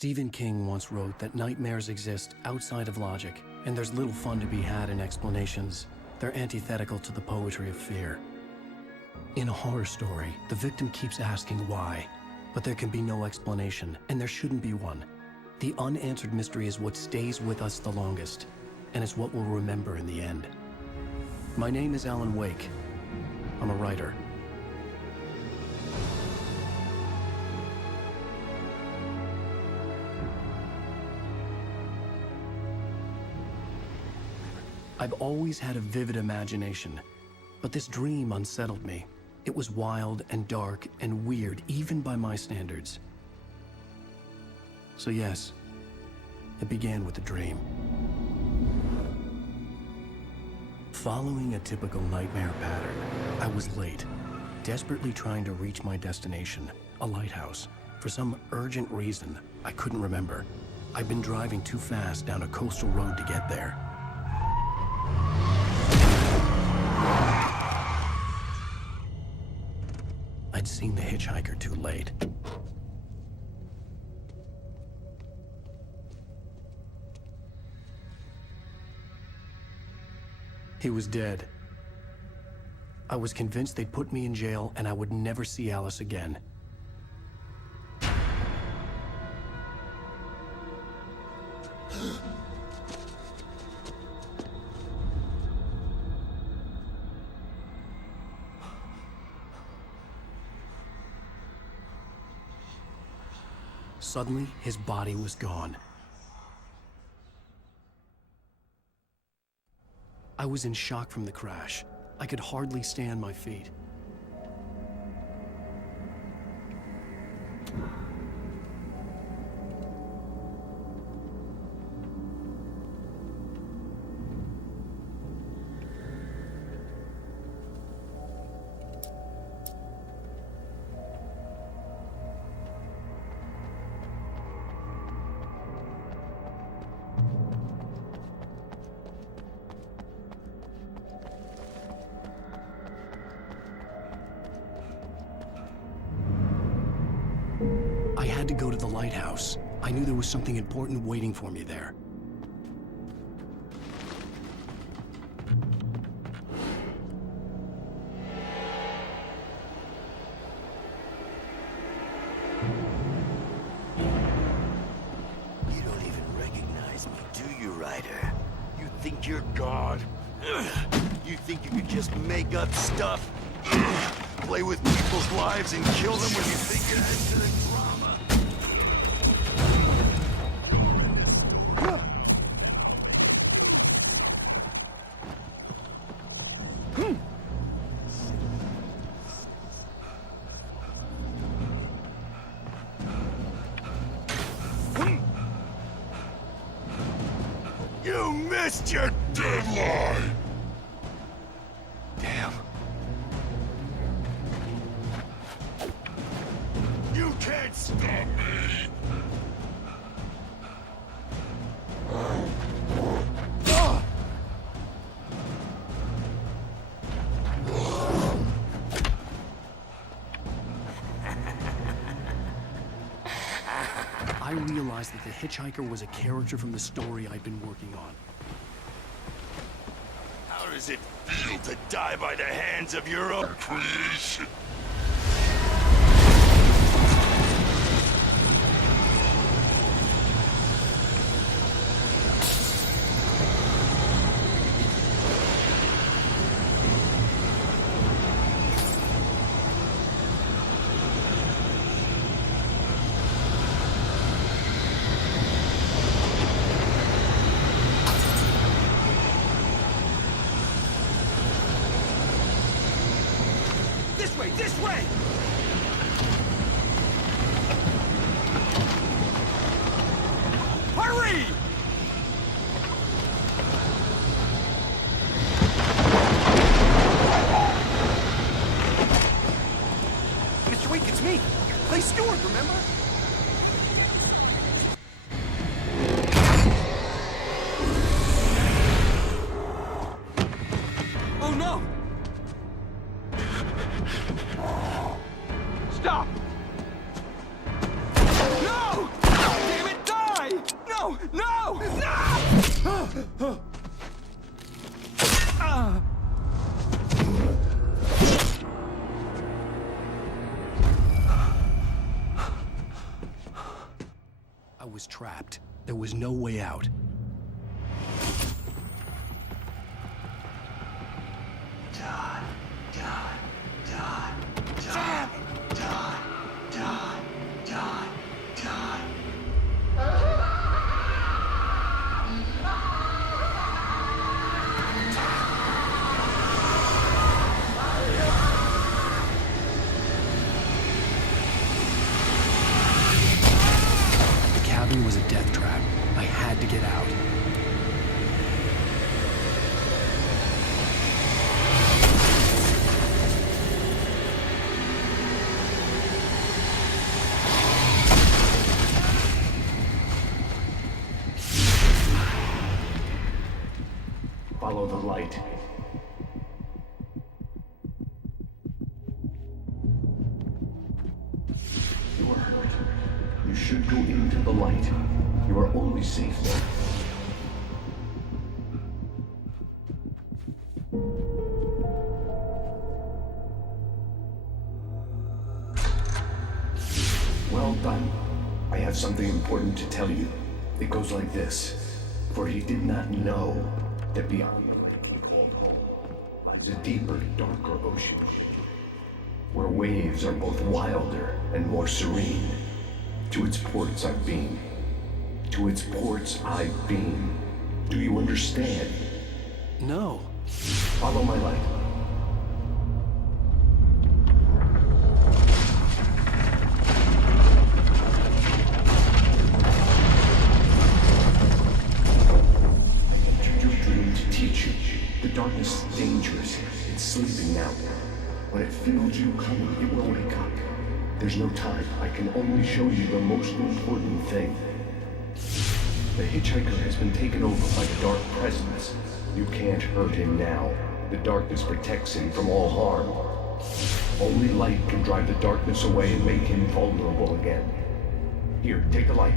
Stephen King once wrote that nightmares exist outside of logic, and there's little fun to be had in explanations. They're antithetical to the poetry of fear. In a horror story, the victim keeps asking why, but there can be no explanation, and there shouldn't be one. The unanswered mystery is what stays with us the longest, and it's what we'll remember in the end. My name is Alan Wake. I'm a writer. I've always had a vivid imagination, but this dream unsettled me. It was wild and dark and weird, even by my standards. So yes, it began with a dream. Following a typical nightmare pattern, I was late, desperately trying to reach my destination, a lighthouse. For some urgent reason, I couldn't remember. I'd been driving too fast down a coastal road to get there. I'd seen the hitchhiker too late. He was dead. I was convinced they'd put me in jail and I would never see Alice again. Suddenly, his body was gone. I was in shock from the crash. I could hardly stay on my feet. I had to go to the lighthouse. I knew there was something important waiting for me there. You don't even recognize me, do you, Ryder? You think you're God? You think you could just make up stuff? Play with people's lives and kill them when you think it adds to the drama? You missed your deadline! Damn. You can't stop me! I realized that the hitchhiker was a character from the story I'd been working on. How does it feel to die by the hands of your own creation? This way! Hurry! Mr. Wake, it's me. Clay Stewart, remember? Oh no! Stop! No! Damn it! No! No! I was trapped. There was no way out. The cabin was a death trap. I had to get out. Follow the light. You are hurt. You should go into the light. You are only safe there. Well done. I have something important to tell you. It goes like this. For he did not know that beyond the light lies a deeper, darker ocean, where waves are both wilder and more serene. To its ports I've been. To its ports I've been. Do you understand? No. Follow my light. The darkness is dangerous. It's sleeping now. When it feels you coming, it will wake up. There's no time. I can only show you the most important thing. The hitchhiker has been taken over by a dark presence. You can't hurt him now. The darkness protects him from all harm. Only light can drive the darkness away and make him vulnerable again. Here, take the light.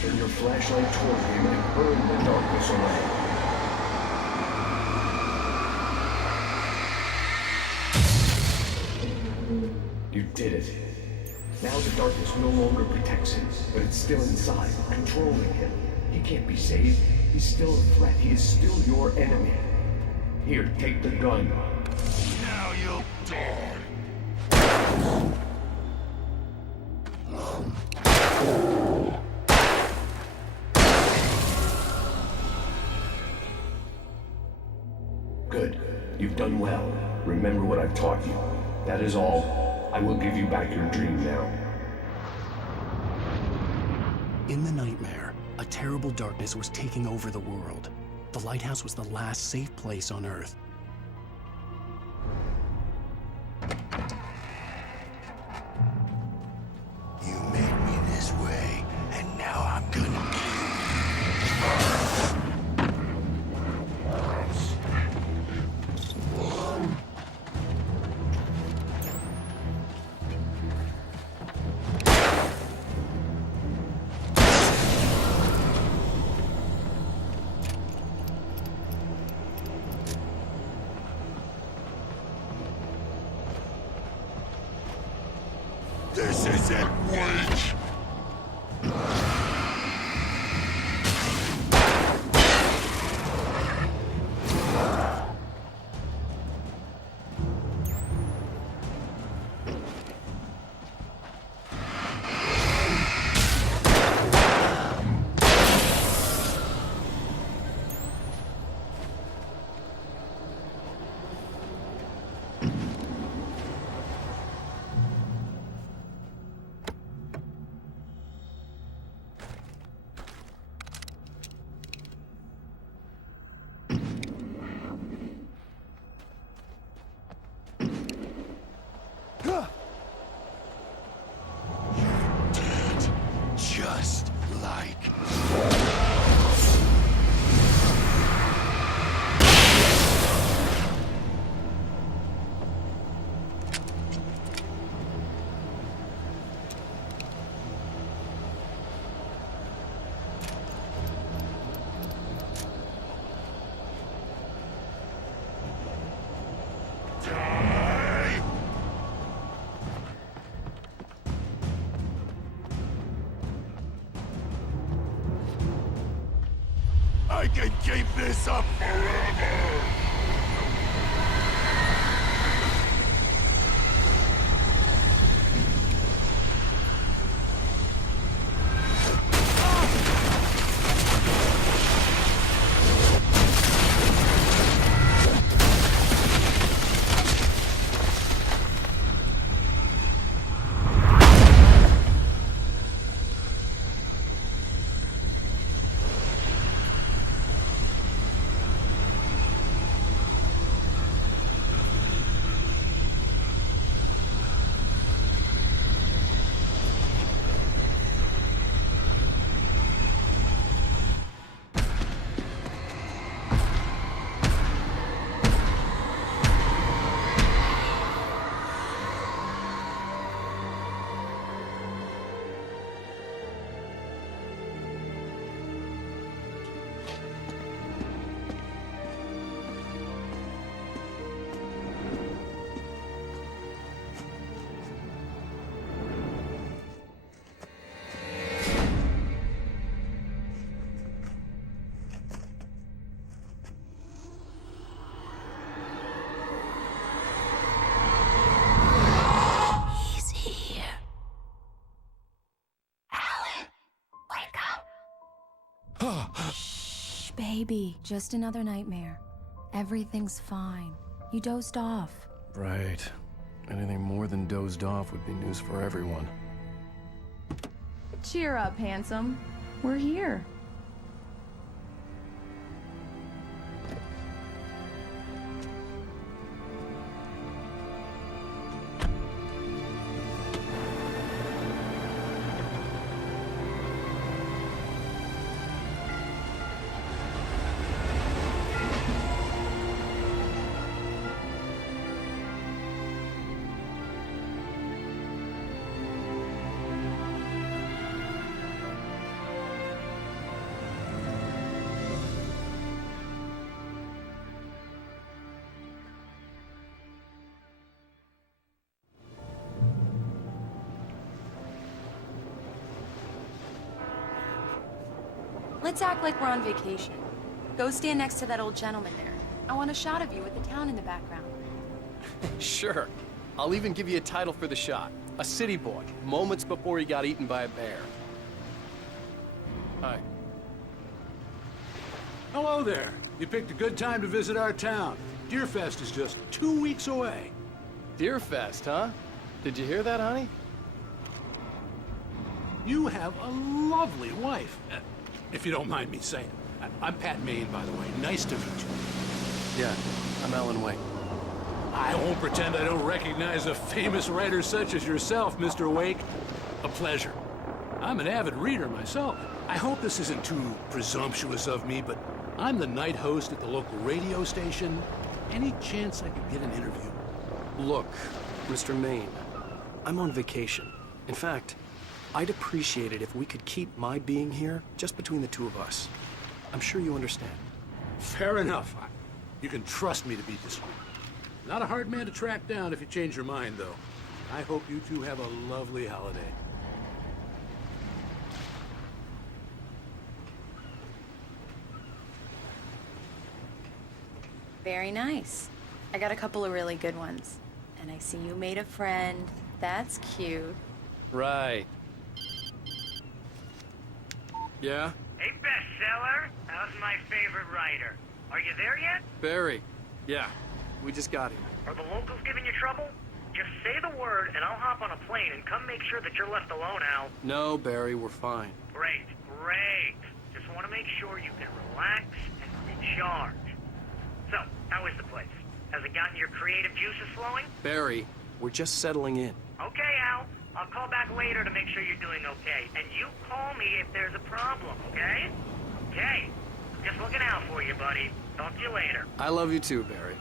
Turn your flashlight toward him and burn the darkness away. You did it. Now the darkness no longer protects him, but it's still inside, controlling him. He can't be saved. He's still a threat. He is still your enemy. Here, take the gun. Now you'll die. Good. You've done well. Remember what I've taught you. That is all. I will give you back your dream now. In the nightmare, a terrible darkness was taking over the world. The lighthouse was the last safe place on Earth. You made me this way, and now I'm gonna This isn't wait! keep this up forever! Shh, baby. Just another nightmare. Everything's fine. You dozed off. Right. Anything more than dozed off would be news for everyone. Cheer up, handsome. We're here. Let's act like we're on vacation. Go stand next to that old gentleman there. I want a shot of you with the town in the background. Sure. I'll even give you a title for the shot. A city boy, moments before he got eaten by a bear. Hi. Hello there. You picked a good time to visit our town. Deerfest is just 2 weeks away. Deerfest, huh? Did you hear that, honey? You have a lovely wife. If you don't mind me saying. I'm Pat Maine, by the way. Nice to meet you. Yeah, I'm Alan Wake. I won't pretend I don't recognize a famous writer such as yourself, Mr. Wake. A pleasure. I'm an avid reader myself. I hope this isn't too presumptuous of me, but I'm the night host at the local radio station. Any chance I could get an interview? Look, Mr. Maine, I'm on vacation. In fact, I'd appreciate it if we could keep my being here just between the two of us. I'm sure you understand. Fair enough. You can trust me to be discreet. Not a hard man to track down if you change your mind, though. I hope you two have a lovely holiday. Very nice. I got a couple of really good ones. And I see you made a friend. That's cute. Right. Yeah? Hey, bestseller. How's my favorite writer? Are you there yet? Barry. Yeah. We just got here. Are the locals giving you trouble? Just say the word and I'll hop on a plane and come make sure that you're left alone, Al. No, Barry, we're fine. Great, great. Just want to make sure you can relax and recharge. So, how is the place? Has it gotten your creative juices flowing? Barry, we're just settling in. Okay, Al. I'll call back later to make sure you're doing okay. And you call me if there's a problem, okay? Okay. Just looking out for you, buddy. Talk to you later. I love you too, Barry.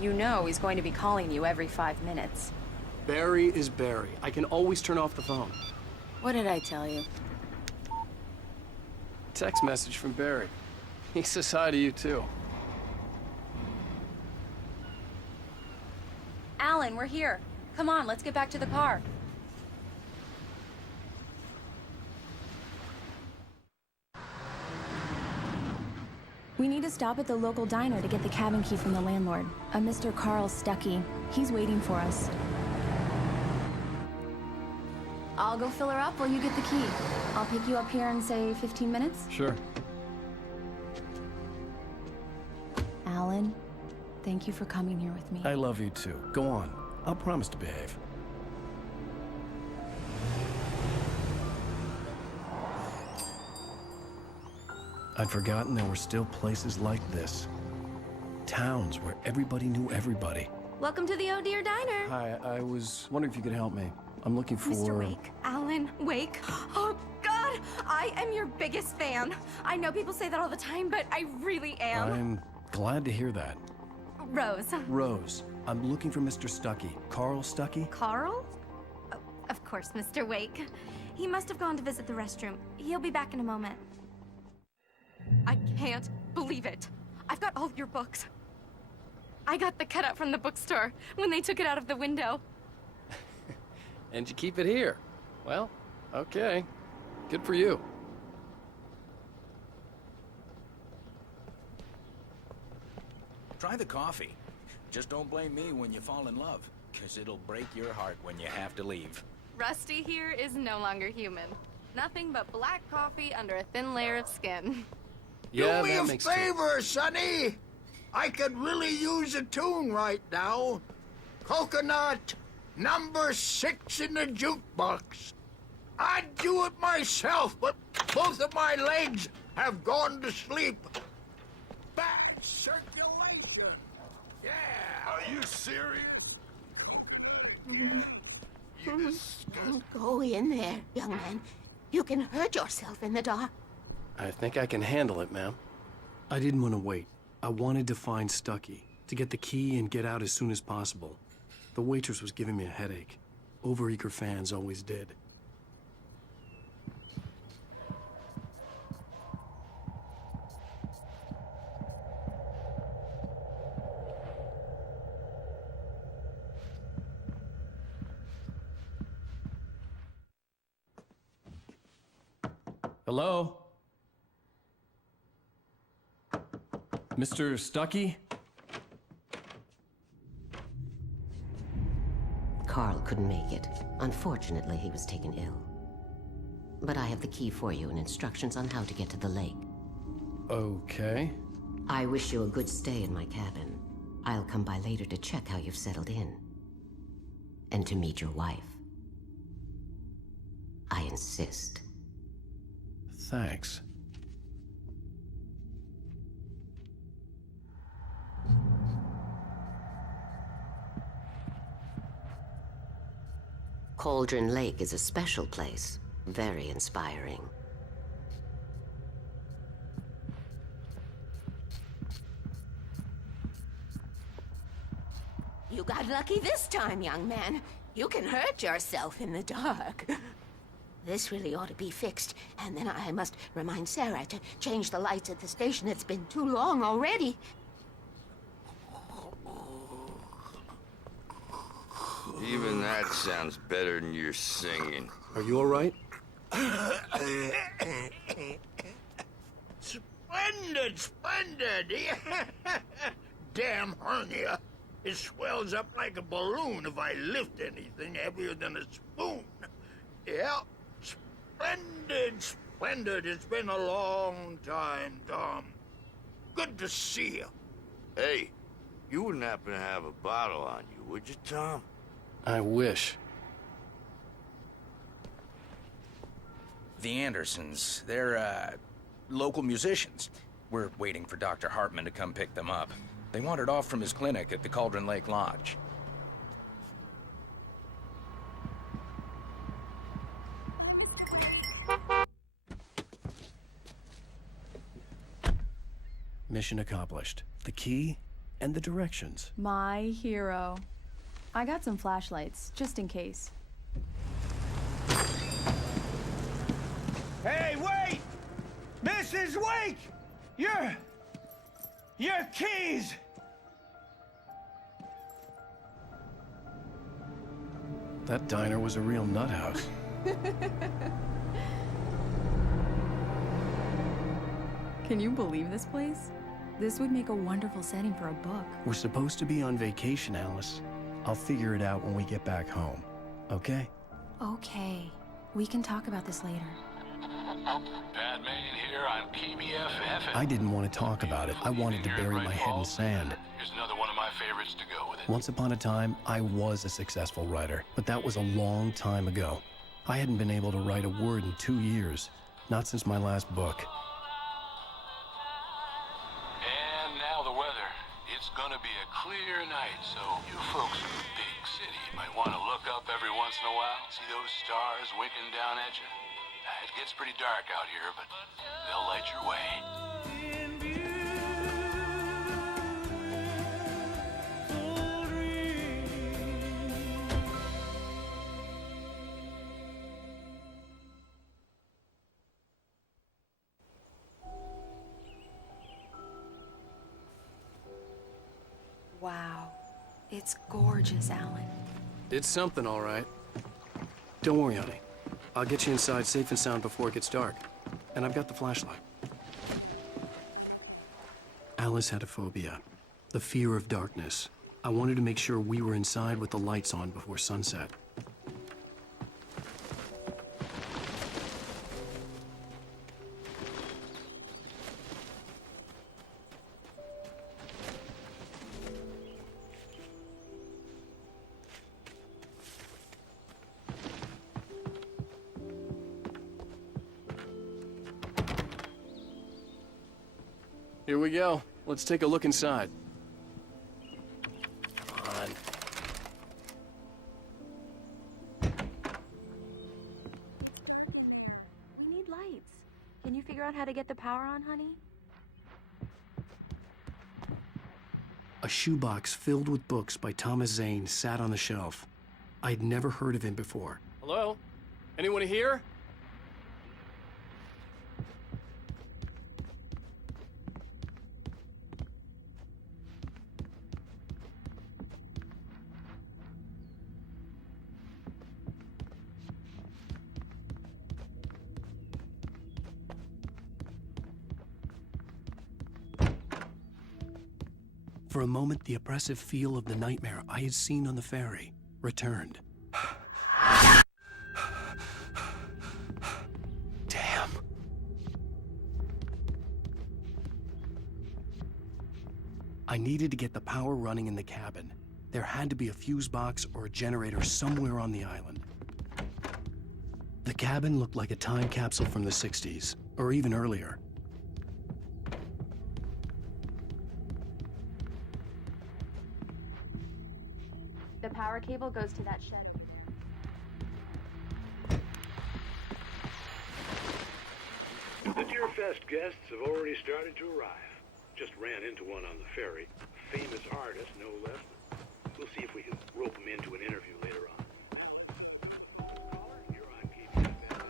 You know he's going to be calling you every 5 minutes. Barry is Barry. I can always turn off the phone. What did I tell you? Text message from Barry. He says hi to you too. Alan, we're here. Come on, let's get back to the car. We need to stop at the local diner to get the cabin key from the landlord, a Mr. Carl Stuckey. He's waiting for us. I'll go fill her up while you get the key. I'll pick you up here in, say, 15 minutes? Sure. Alan, thank you for coming here with me. I love you too. Go on. I'll promise to behave. I'd forgotten there were still places like this. Towns where everybody knew everybody. Welcome to the Oh Dear Diner. Hi, I was wondering if you could help me. I'm looking for... Mr. Wake. Alan Wake. Oh, God! I am your biggest fan. I know people say that all the time, but I really am. I'm glad to hear that. Rose. Rose, I'm looking for Mr. Stuckey. Carl Stuckey? Carl? Oh, of course, Mr. Wake. He must have gone to visit the restroom. He'll be back in a moment. I can't believe it. I've got all your books. I got the cutout from the bookstore when they took it out of the window. And you keep it here. Well, okay. Good for you. Try the coffee. Just don't blame me when you fall in love, 'cause it'll break your heart when you have to leave. Rusty here is no longer human. Nothing but black coffee under a thin layer of skin. Yeah, Do me that a makes favor, Sonny. I could really use a tune right now. Coconut, number 6 in the jukebox. I'd do it myself, but both of my legs have gone to sleep. Bad circulation. Yeah. Are you serious? Don't go in there, young man. You can hurt yourself in the dark. I think I can handle it, ma'am. I didn't want to wait. I wanted to find Stuckey, to get the key and get out as soon as possible. The waitress was giving me a headache. Overeager fans always did. Hello? Mr. Stuckey? Carl couldn't make it. Unfortunately, he was taken ill. But I have the key for you and instructions on how to get to the lake. Okay. I wish you a good stay in my cabin. I'll come by later to check how you've settled in. And to meet your wife. I insist. Thanks. Cauldron Lake is a special place. Very inspiring. You got lucky this time, young man. You can hurt yourself in the dark. This really ought to be fixed, and then I must remind Sarah to change the lights at the station. It's been too long already. Even that sounds better than your singing. Are you all right? Splendid, splendid. Damn hernia. It swells up like a balloon if I lift anything heavier than a spoon. Yeah, splendid, splendid. It's been a long time, Tom. Good to see you. Hey, you wouldn't happen to have a bottle on you, would you, Tom? I wish. The Andersons, they're, local musicians. We're waiting for Dr. Hartman to come pick them up. They wandered off from his clinic at the Cauldron Lake Lodge. Mission accomplished. The key and the directions. My hero. I got some flashlights, just in case. Hey, wait! Mrs. Wake! Your keys! That diner was a real nut house. Can you believe this place? This would make a wonderful setting for a book. We're supposed to be on vacation, Alice. I'll figure it out when we get back home, okay? Okay. We can talk about this later. Pat Main here on PBFF. I didn't want to talk about it. I wanted to bury my head in sand. Here's another one of my favorites to go with it. Once upon a time, I was a successful writer, but that was a long time ago. I hadn't been able to write a word in 2 years, not since my last book. And now the weather. It's gonna be a clear night, so you folks in the big city might want to look up every once in a while, see those stars winking down at you. It gets pretty dark out here, but they'll light your way. Wow. It's gorgeous, Alan. It's something, all right. Don't worry, honey. I'll get you inside safe and sound before it gets dark. And I've got the flashlight. Alice had a phobia. The fear of darkness. I wanted to make sure we were inside with the lights on before sunset. Here we go. Let's take a look inside. Come on. We need lights. Can you figure out how to get the power on, honey? A shoebox filled with books by Thomas Zane sat on the shelf. I'd never heard of him before. Hello? Anyone here? For a moment, the oppressive feel of the nightmare I had seen on the ferry returned. Damn. I needed to get the power running in the cabin. There had to be a fuse box or a generator somewhere on the island. The cabin looked like a time capsule from the 60s, or even earlier. The power cable goes to that shed. The Deerfest guests have already started to arrive. Just ran into one on the ferry. A famous artist, no less. We'll see if we can rope him into an interview later on. Caller, you're on PBFF.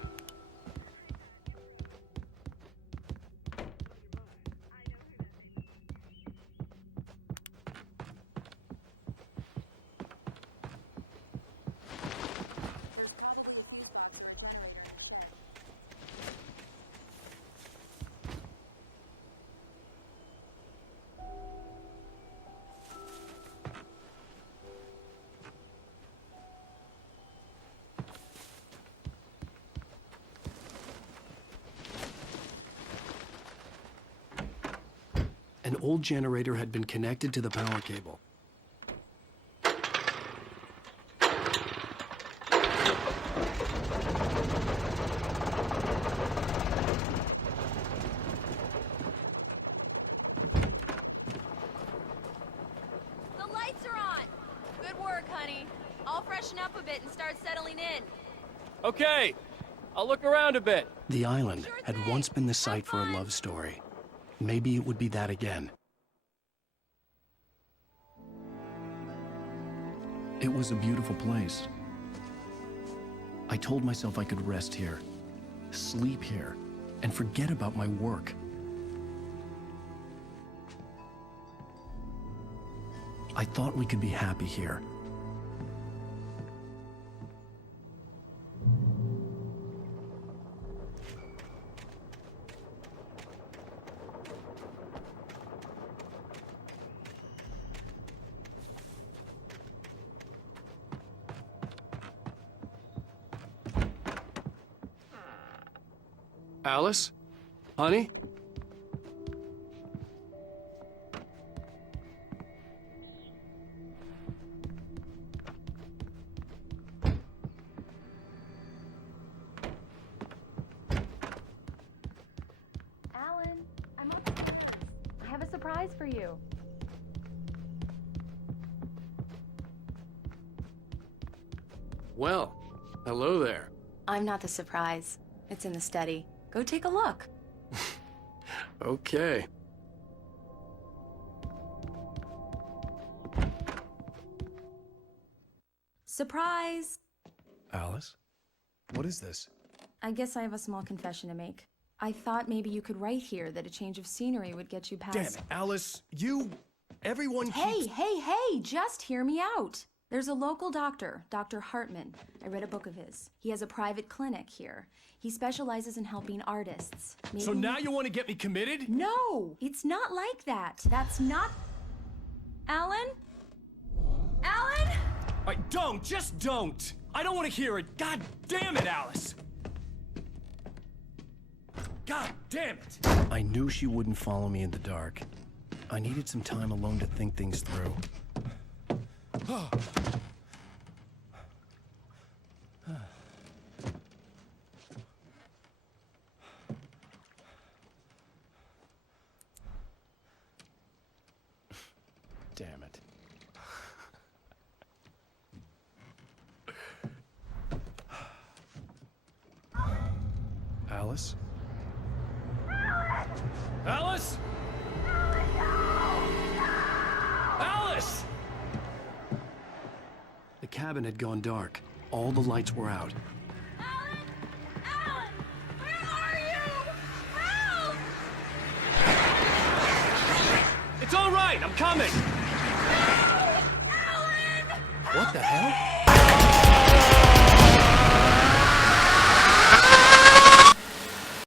An old generator had been connected to the power cable. The lights are on! Good work, honey. I'll freshen up a bit and start settling in. Okay. I'll look around a bit. The island had once been the site for a love story. Maybe it would be that again. It was a beautiful place. I told myself I could rest here, sleep here, and forget about my work. I thought we could be happy here. Alice? Honey? Alan, I'm up. I have a surprise for you. Well, hello there. I'm not the surprise. It's in the study. Go take a look. Okay. Surprise! Alice? What is this? I guess I have a small confession to make. I thought maybe you could write here that a change of scenery would get you past... Damn it, Alice! Everyone Hey, hey, just hear me out! There's a local doctor, Dr. Hartman. I read a book of his. He has a private clinic here. He specializes in helping artists. Maybe... So now you want to get me committed? No! It's not like that. That's not... Alan? Alan? Just don't! I don't want to hear it! God damn it, Alice! God damn it! I knew she wouldn't follow me in the dark. I needed some time alone to think things through. Damn it. Alice? Alice? Alice! The cabin had gone dark. All the lights were out. Alan! Where are you? Help! It's all right, I'm coming! Alan! What the hell?